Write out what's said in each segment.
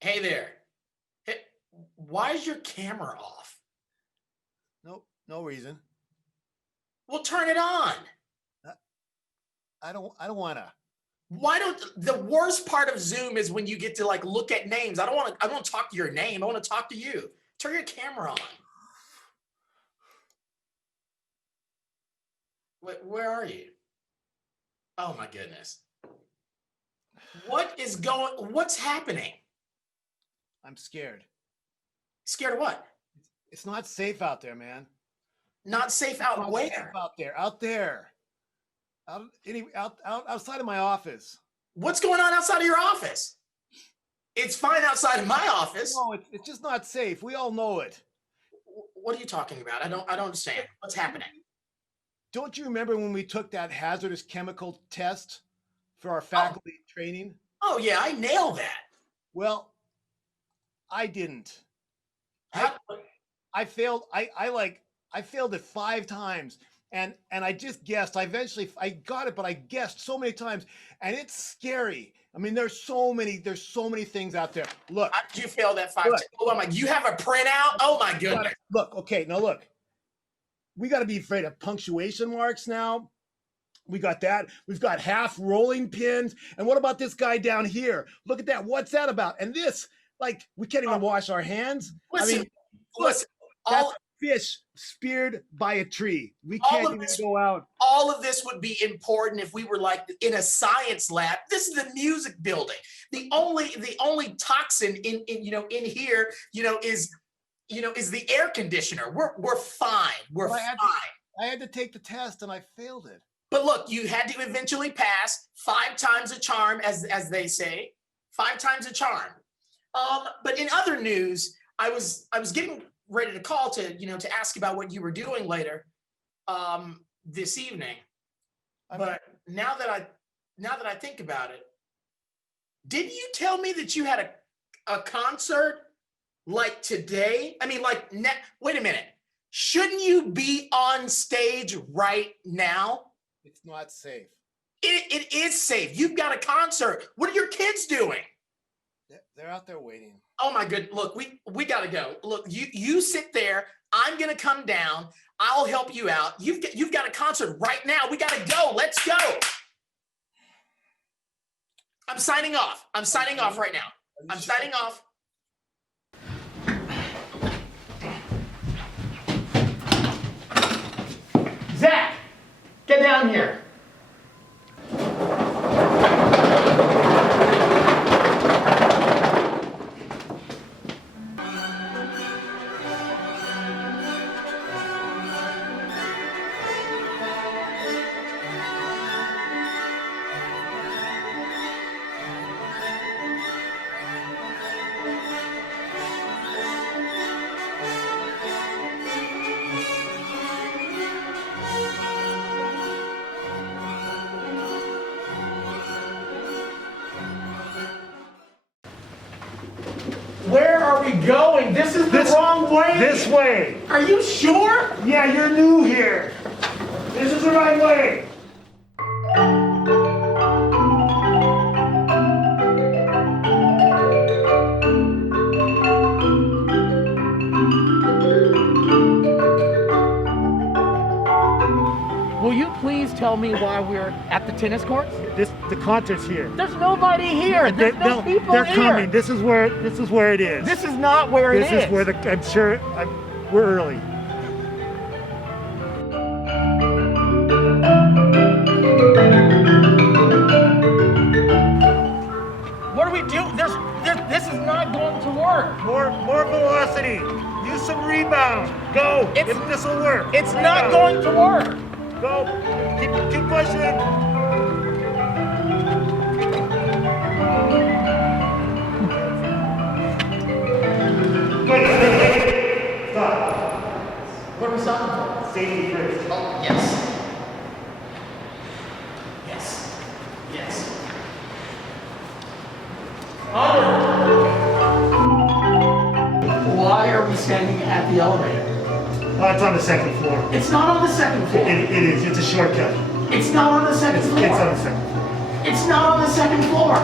Hey there. Hey, why is your camera off? Nope, no reason. Well, turn it on. I don't wanna. Why don't the worst part of Zoom is when you get to like look at names. I don't want to talk to your name. I want to talk to you. Turn your camera on. Where are you? Oh my goodness. What's happening? I'm scared. Scared of what? It's not safe out there, man. Not safe out Not where? safe out there. Out there. Outside of my office. What's going on outside of your office? It's fine outside of my office. No, it's just not safe. We all know it. What are you talking about? I don't understand. What's happening? Don't you remember when we took that hazardous chemical test for our faculty training? Oh yeah, I nailed that. Well, I didn't. How, I failed. I failed it 5 times. And I just guessed. I got it, but I guessed so many times, and it's scary. I mean, there's so many things out there. Look, how did you fail that 5 times? Oh, I'm like, you have a printout? Oh my goodness. Look, okay, now look. We got to be afraid of punctuation marks now. We got that. We've got half rolling pins. And what about this guy down here? Look at that. What's that about? And this, like, we can't even wash our hands. Listen, I mean, listen. That's fish speared by a tree. We can't even go out. All of this would be important if we were like in a science lab. This is the music building. The only toxin in here, is the air conditioner. We're fine. We're fine. I had to take the test and I failed it. But look, you had to eventually pass. 5 times a charm, as they say. 5 times a charm. But in other news, I was getting ready to call to ask about what you were doing later this evening. But now that I think about it, didn't you tell me that you had a concert like today? I mean, wait a minute. Shouldn't you be on stage right now? It's not safe. It is safe. You've got a concert. What are your kids doing? They're out there waiting. Oh my good. Look, we gotta go. Look, you sit there. I'm gonna come down. I'll help you out. You've got a concert right now. We gotta go. Let's go. I'm signing off. I'm signing off right now. I'm signing off. Zach, get down here. Where are we going? This is the wrong way. This way. Are you sure? Yeah, you're new here. This is the right way. Will you please tell me why we're at the tennis courts? The concert's here. There's nobody here. There's no people They're here. coming. This is where it is. This is not where it is. This is where we're early. What do we do? This is not going to work. More velocity. Use some rebound. Go. This will work. It's not going to work. Go. Keep pushing. Wait. Stop. What are we stopping for? Safety first. Oh, yes. Yes. Yes. Onward. Why are we standing at the elevator? It's on the second floor. It's not on the second floor. It is. It's a shortcut. It's not on the second floor. It's on the second floor. It's not on the second floor.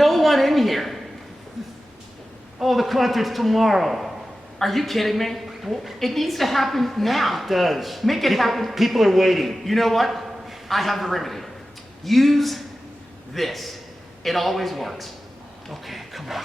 no one in here. Oh, the concert's tomorrow. Are you kidding me? Well, it needs to happen now. It does. Make it happen. People are waiting. You know what? I have the remedy. Use this. It always works. Okay, come on.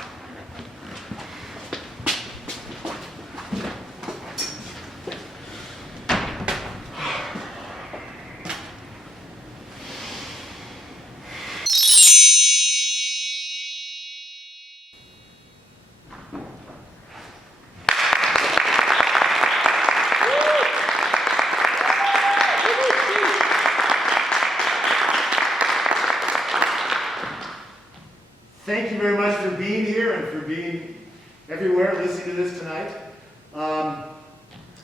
Thank you very much for being here and for being everywhere listening to this tonight.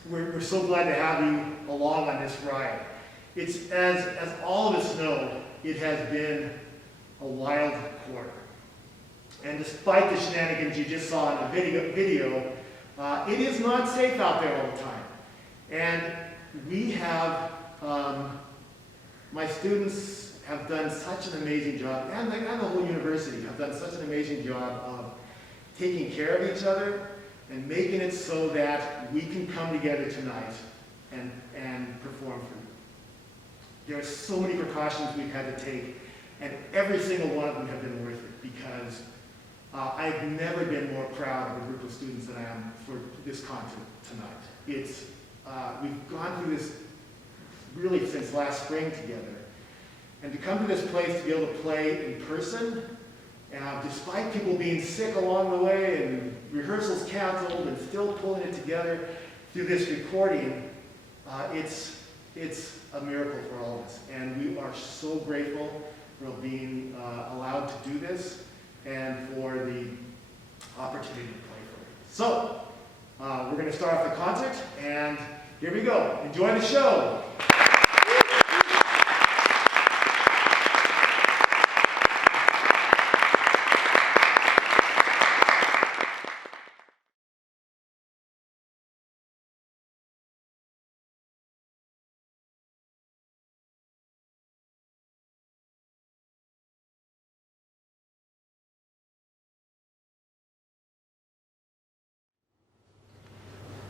We're so glad to have you along on this ride. It's, as all of us know, it has been a wild quarter. And despite the shenanigans you just saw in the video, it is not safe out there all the time. And we have, my students have done such an amazing job, and the whole university have done such an amazing job of taking care of each other and making it so that we can come together tonight and perform for you. There are so many precautions we've had to take, and every single one of them have been worth it, because I've never been more proud of a group of students than I am for this concert tonight. It's, we've gone through this really since last spring together. And to come to this place to be able to play in person, despite people being sick along the way and rehearsals canceled and still pulling it together through this recording, it's a miracle for all of us. And we are so grateful for being allowed to do this and for the opportunity to play for you. So, we're going to start off the concert, and here we go. Enjoy the show.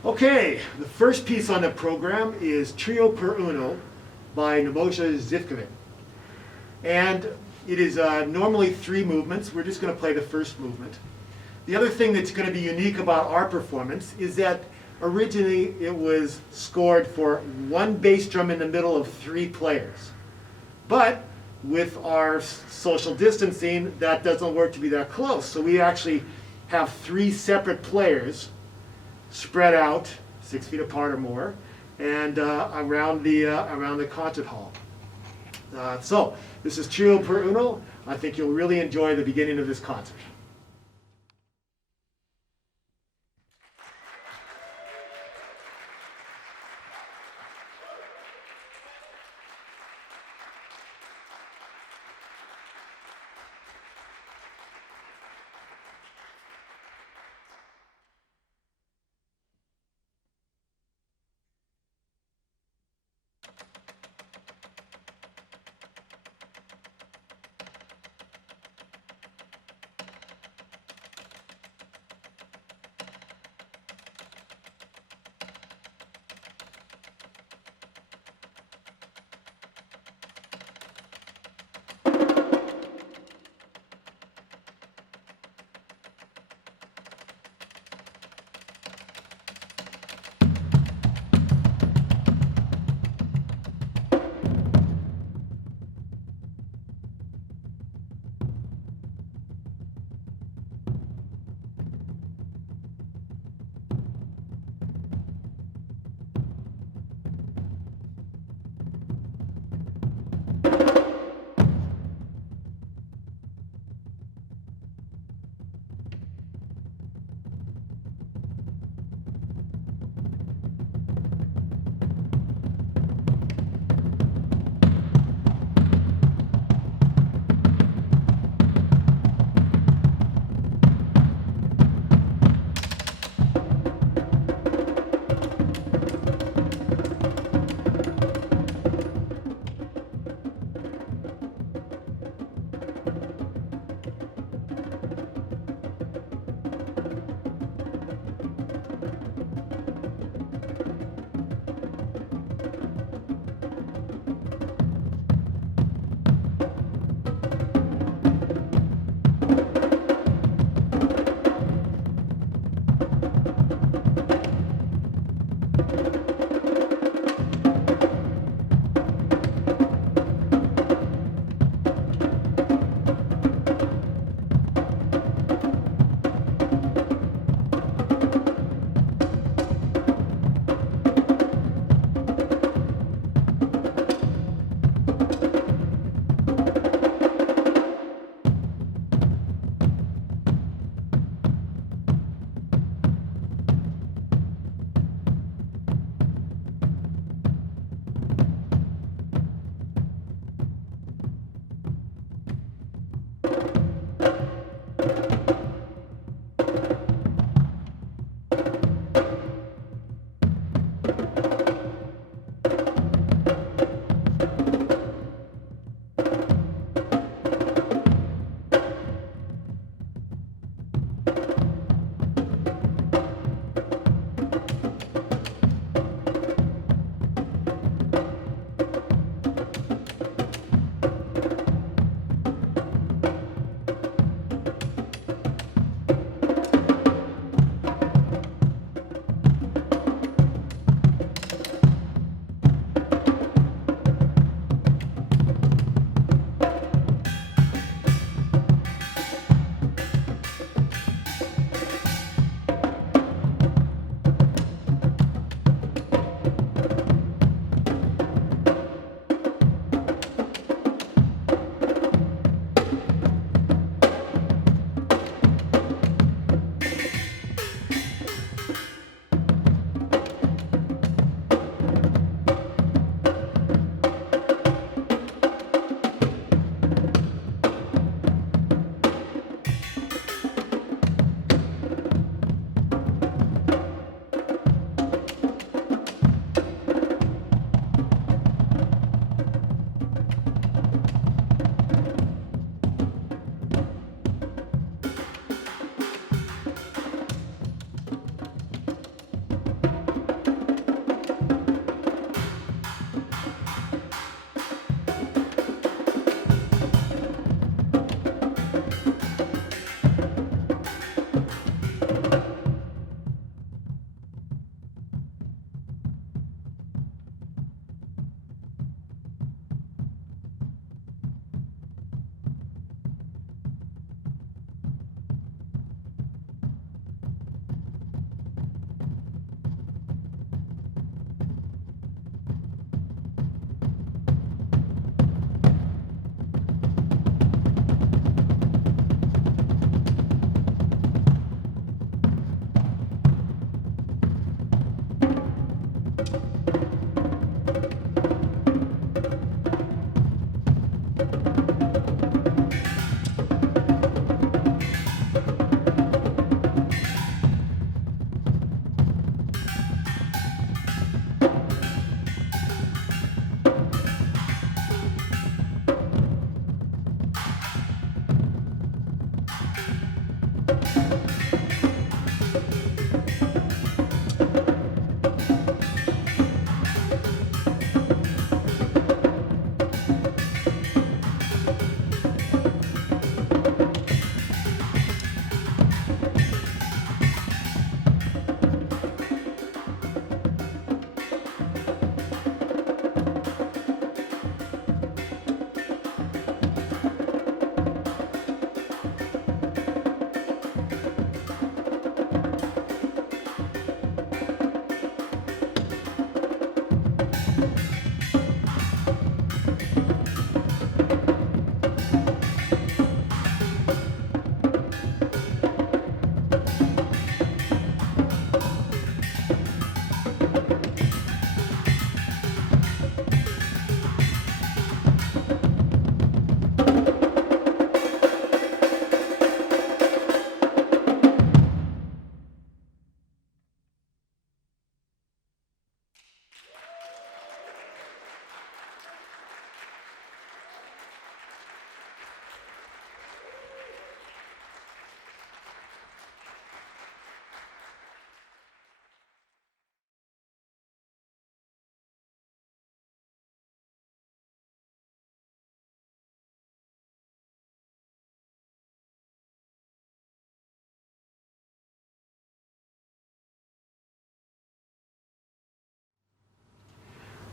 Okay, the first piece on the program is Trio per Uno by Nebojsa Zivkovic. And it is normally 3 movements. We're just going to play the first movement. The other thing that's going to be unique about our performance is that originally it was scored for 1 bass drum in the middle of 3 players. But with our social distancing, that doesn't work to be that close. So we actually have 3 separate players spread out 6 feet apart or more, and around the concert hall. So this is Trio per Uno. I think you'll really enjoy the beginning of this concert.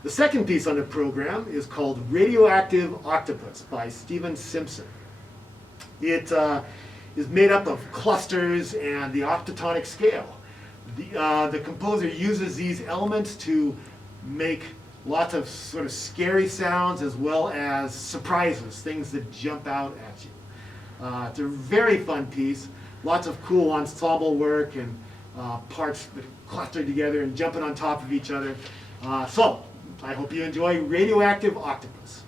The second piece on the program is called Radioactive Octopus by Stephen Simpson. It is made up of clusters and the octatonic scale. The composer uses these elements to make lots of sort of scary sounds as well as surprises, things that jump out at you. It's a very fun piece, lots of cool ensemble work and parts that cluster together and jumping on top of each other. So I hope you enjoy Radioactive Octopus.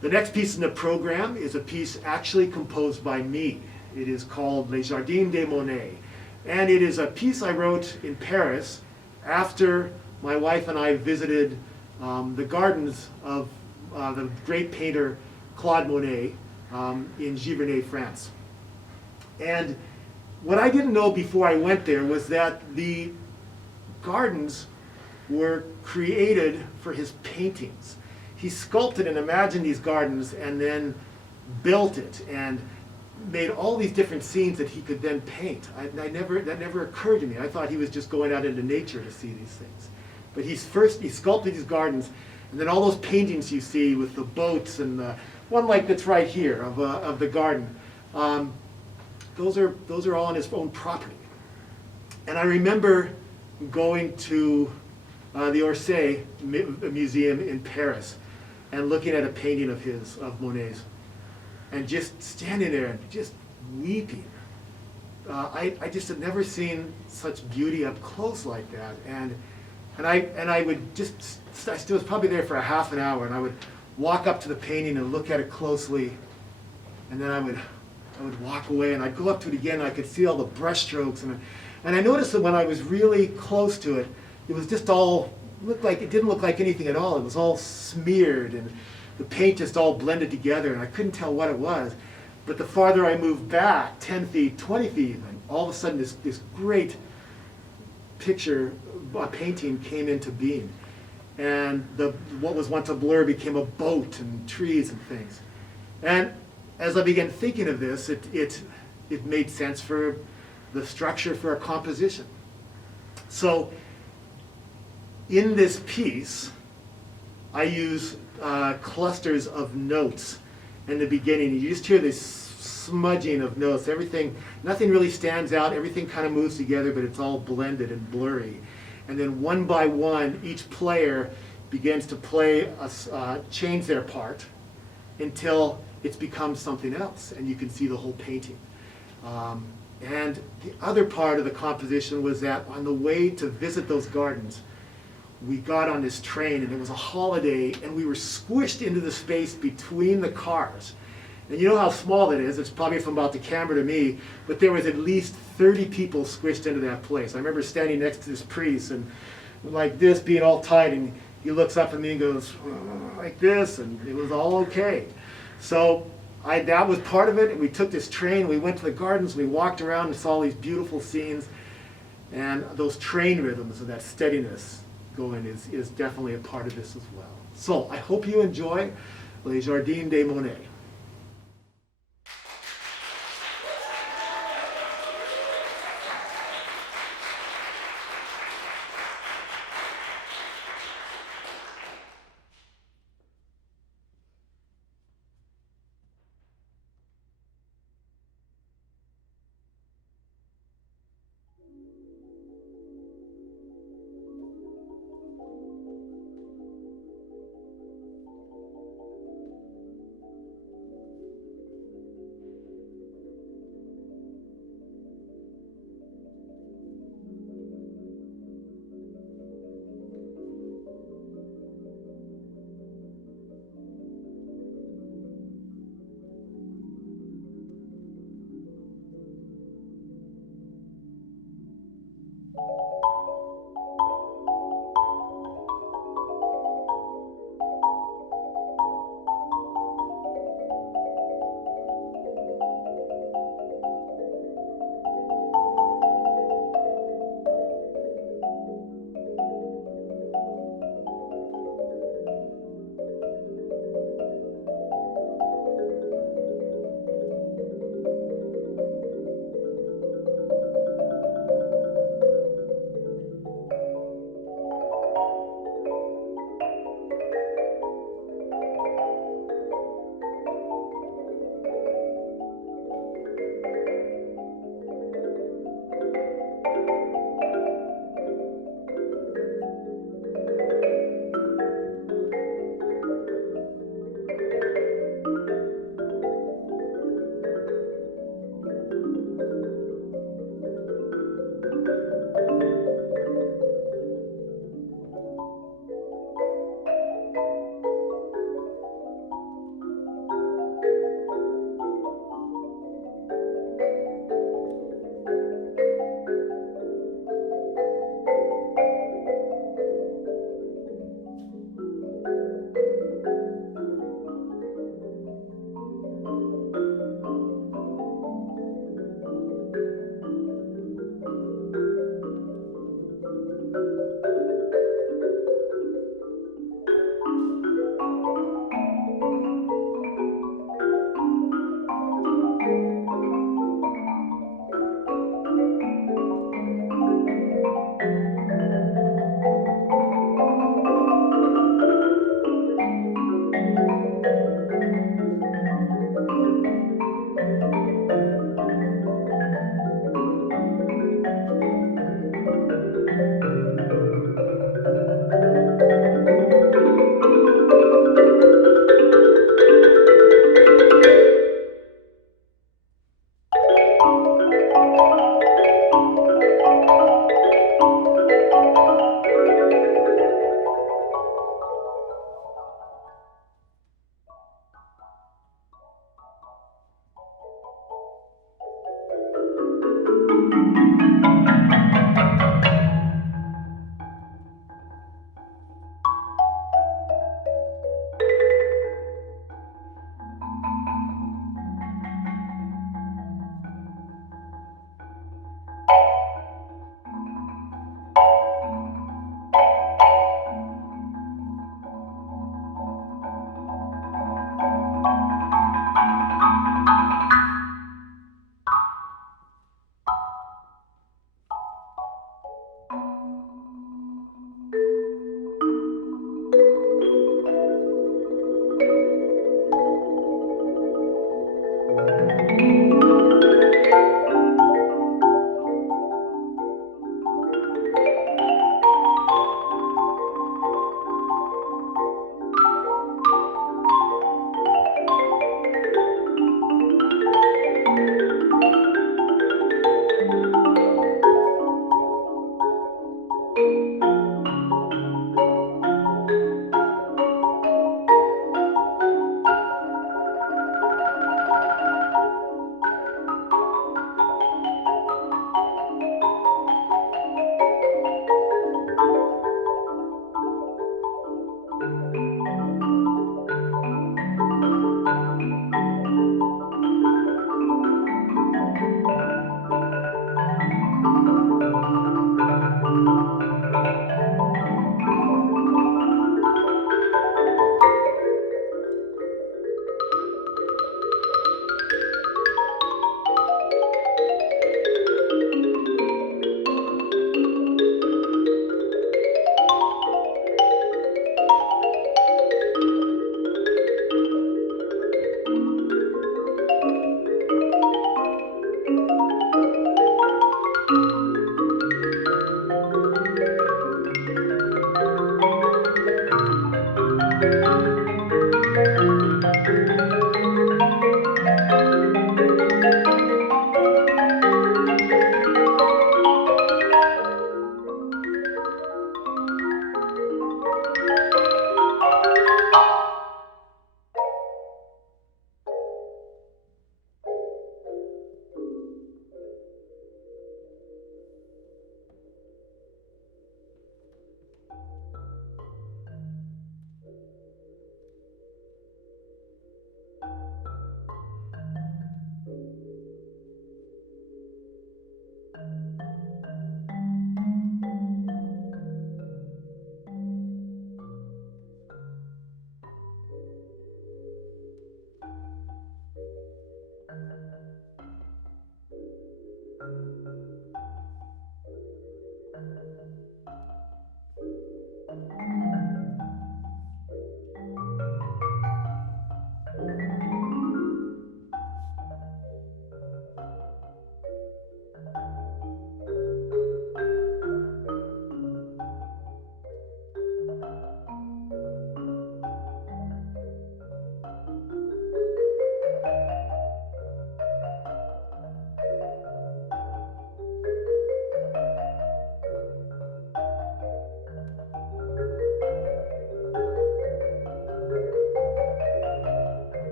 The next piece in the program is a piece actually composed by me. It is called Les Jardins de Monet. And it is a piece I wrote in Paris after my wife and I visited the gardens of the great painter Claude Monet in Giverny, France. And what I didn't know before I went there was that the gardens were created for his paintings. He sculpted and imagined these gardens and then built it and made all these different scenes that he could then paint. That never occurred to me. I thought he was just going out into nature to see these things. But he sculpted these gardens, and then all those paintings you see with the boats and the one like that's right here of the garden. Those are all on his own property. And I remember going to the Orsay Museum in Paris and looking at a painting of his, of Monet's, and just standing there and just weeping. I just had never seen such beauty up close like that. And I would just, I was probably there for a half an hour, and I would walk up to the painting and look at it closely, and then I would walk away, and I'd go up to it again, and I could see all the brush strokes, and I noticed that when I was really close to it, it was just all, it didn't look like anything at all. It was all smeared, and the paint just all blended together, and I couldn't tell what it was. But the farther I moved back, 10 feet, 20 feet even, all of a sudden this great picture, a painting came into being. And what was once a blur became a boat and trees and things. And as I began thinking of this, it made sense for the structure for a composition. So in this piece, I use clusters of notes in the beginning. You just hear this smudging of notes. Everything, nothing really stands out. Everything kind of moves together, but it's all blended and blurry. And then one by one, each player begins to play, change their part until it's become something else, and you can see the whole painting. And the other part of the composition was that on the way to visit those gardens, we got on this train, and it was a holiday, and we were squished into the space between the cars. And you know how small that is. It's probably from about the camera to me, but there was at least 30 people squished into that place. I remember standing next to this priest, and like this, being all tight, and he looks up at me and goes, like this, and it was all okay. So that was part of it, and we took this train, we went to the gardens, we walked around and saw these beautiful scenes, and those train rhythms and that steadiness going is definitely a part of this as well. So I hope you enjoy Les Jardins de Monet.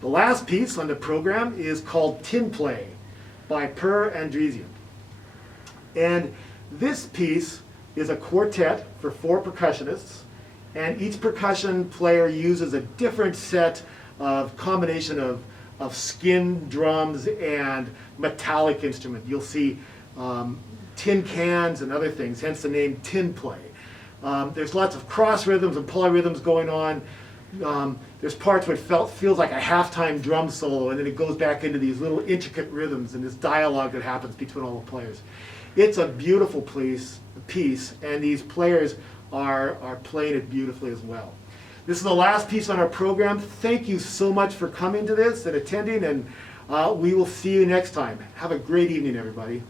The last piece on the program is called Tin Play by Per Andresian. And this piece is a quartet for 4 percussionists, and each percussion player uses a different set of combination of skin drums and metallic instrument. You'll see tin cans and other things, hence the name tin play. There's lots of cross rhythms and polyrhythms going on. There's parts where it feels like a halftime drum solo, and then it goes back into these little intricate rhythms and this dialogue that happens between all the players. It's a beautiful piece, and these players are playing it beautifully as well. This is the last piece on our program. Thank you so much for coming to this and attending, and we will see you next time. Have a great evening, everybody.